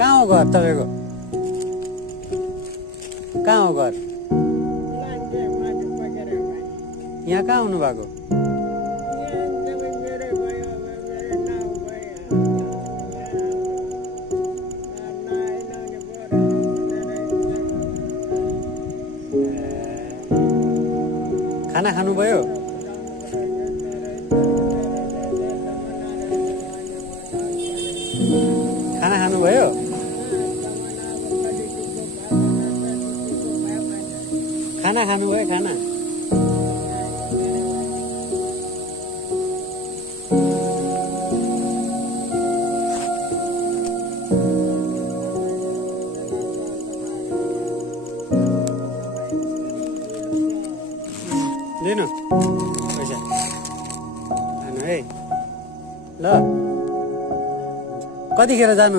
कहाँ हो घर तपाईँको? कहाँ हो घर? यहाँ कहाँ हुनु भएको? खाना खानुभयो? खाना खानुभयो? खाना खानुभयो? खाना लिनु पैसा खानु है ल। कतिखेर जानु?